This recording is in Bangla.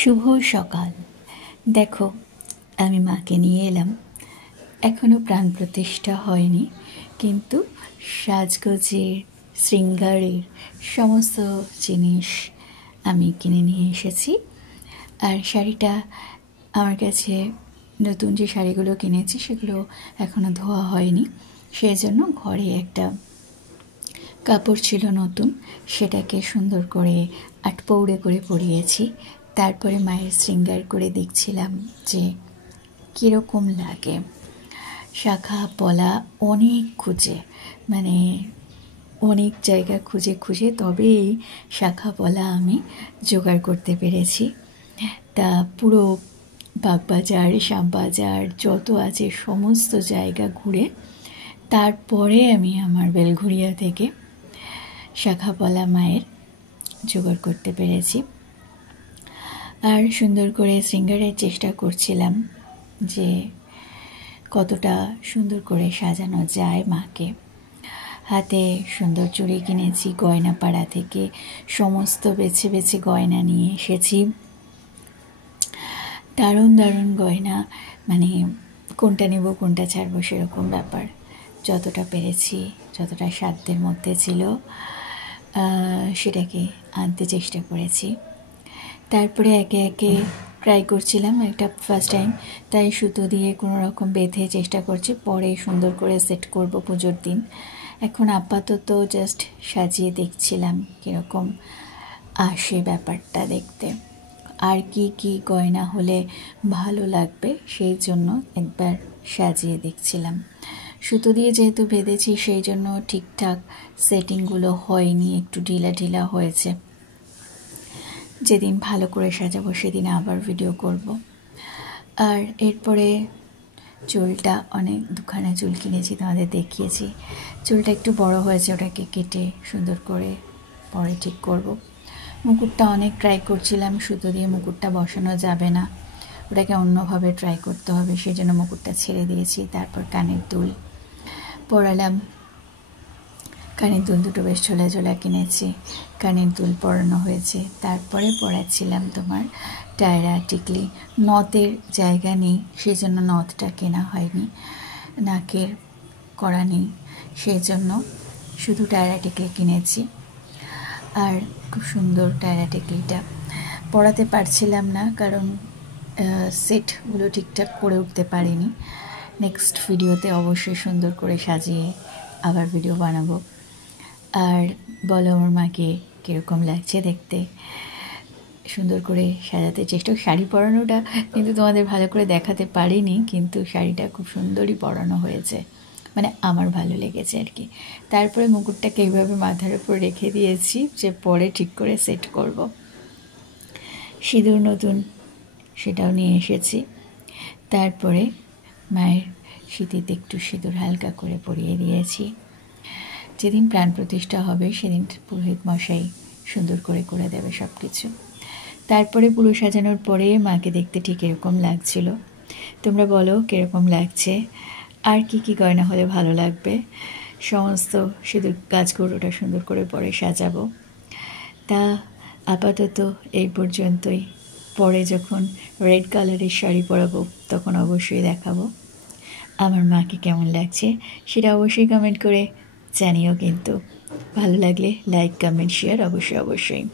শুভ সকাল। দেখো, আমি মাকে নিয়ে এলাম। এখনও প্রাণ প্রতিষ্ঠা হয়নি, কিন্তু সাজগোজের, শৃঙ্গারের সমস্ত জিনিস আমি কিনে নিয়ে এসেছি। আর শাড়িটা আমার কাছে, নতুন যে শাড়িগুলো কিনেছি সেগুলো এখনও ধোয়া হয়নি, সেই জন্য ঘরে একটা কাপড় ছিল নতুন, সেটাকে সুন্দর করে আটপৌড়ে করে পরিয়েছি। তারপরে মায়ের শৃঙ্গার করে দেখছিলাম যে কীরকম লাগে। শাখা পলা অনেক খুঁজে, মানে অনেক জায়গা খুঁজে খুঁজে তবেই শাখা পলা আমি জোগাড় করতে পেরেছি। তা পুরো বাগবাজার, শ্যামবাজার যত আছে সমস্ত জায়গা ঘুরে তারপরে আমি আমার বেলঘড়িয়া থেকে শাখাপলা মায়ের জোগাড় করতে পেরেছি। আর সুন্দর করে শৃঙ্গারের চেষ্টা করছিলাম যে কতটা সুন্দর করে সাজানো যায় মাকে। হাতে সুন্দর চুড়ি কিনেছি গয়নাপাড়া থেকে, সমস্ত বেছে বেছে গয়না নিয়ে এসেছি। দারুণ দারুণ গয়না, মানে কোনটা নেব কোনটা ছাড়বো সেরকম ব্যাপার। যতটা পেরেছি, যতটা সাধ্যের মধ্যে ছিল সেটাকে আনতে চেষ্টা করেছি। তারপরে একে একে ট্রাই করছিলাম। একটা ফার্স্ট টাইম, তাই সুতো দিয়ে কোনো রকম বেঁধে চেষ্টা করছি, পরে সুন্দর করে সেট করব পুজোর দিন। এখন আপাতত জাস্ট সাজিয়ে দেখছিলাম কীরকম আসে ব্যাপারটা দেখতে, আর কি কি গয়না হলে ভালো লাগবে সেই জন্য একবার সাজিয়ে দেখছিলাম। সুতো দিয়ে যেহেতু বেঁধেছি সেই জন্য ঠিকঠাক সেটিংগুলো হয়নি, একটু ঢিলা ঢিলা হয়েছে। যেদিন ভালো করে সাজাবো সেদিন আবার ভিডিও করব। আর এরপরে চুলটা, অনেক দুখানা চুল কিনেছি, তোমাদের দেখিয়েছি। চুলটা একটু বড় হয়েছে, ওটাকে কেটে সুন্দর করে পরে ঠিক করব। মুকুটটা অনেক ট্রাই করছিলাম, সুতো দিয়ে মুকুটটা বসানো যাবে না, ওটাকে অন্যভাবে ট্রাই করতে হবে, সেই জন্য মুকুটটা ছেড়ে দিয়েছি। তারপর কানের দুল পরালাম। কানের দুল দুটো বেশ ঝোলা ঝোলা কিনেছি, কানের দুল পরানো হয়েছে। তারপরে পরাচ্ছিলাম তোমার টায়রা টিকলি। নথের জায়গা নেই, সেই জন্য নথটা কেনা হয়নি, নাকের করা নেই, সেই জন্য শুধু টায়রা টিকলি কিনেছি। আর খুব সুন্দর টায়রা টিকলিটা পরাতে পারছিলাম না, কারণ সেটগুলো ঠিকঠাক করে উঠতে পারিনি। নেক্সট ভিডিওতে অবশ্যই সুন্দর করে সাজিয়ে আবার ভিডিও বানাবো। আর বলো আমার মাকে কীরকম লাগছে দেখতে। সুন্দর করে সাজাতে চেষ্টা, শাড়ি পরানোটা কিন্তু তোমাদের ভালো করে দেখাতে পারিনি, কিন্তু শাড়িটা খুব সুন্দরই পরানো হয়েছে, মানে আমার ভালো লেগেছে আর কি। তারপরে মুকুটটাকে এইভাবে মাথার উপর রেখে দিয়েছি যে পরে ঠিক করে সেট করব। সিঁদুর নতুন, সেটাও নিয়ে এসেছি। তারপরে মায়ের সিঁথিতে একটু সিঁদুর হালকা করে পরিয়ে দিয়েছি। যেদিন প্রাণ প্রতিষ্ঠা হবে সেদিন পুরোহিত মশাই সুন্দর করে করে দেবে সব কিছু। তারপরে পুরো সাজানোর পরে মাকে দেখতে ঠিক এরকম লাগছিল। তোমরা বলো কীরকম লাগছে, আর কি কি গয়না হলে ভালো লাগবে। সমস্ত সিঁদুর গাছগুলোটা সুন্দর করে পরে সাজাবো। তা আপাতত এই পর্যন্তই। পরে যখন রেড কালারের শাড়ি পরাবো তখন অবশ্যই দেখাবো আমার মাকে কেমন লাগছে, সেটা অবশ্যই কমেন্ট করে জানিও। কিন্তু ভালো লাগলে লাইক, কমেন্ট, শেয়ার অবশ্যই।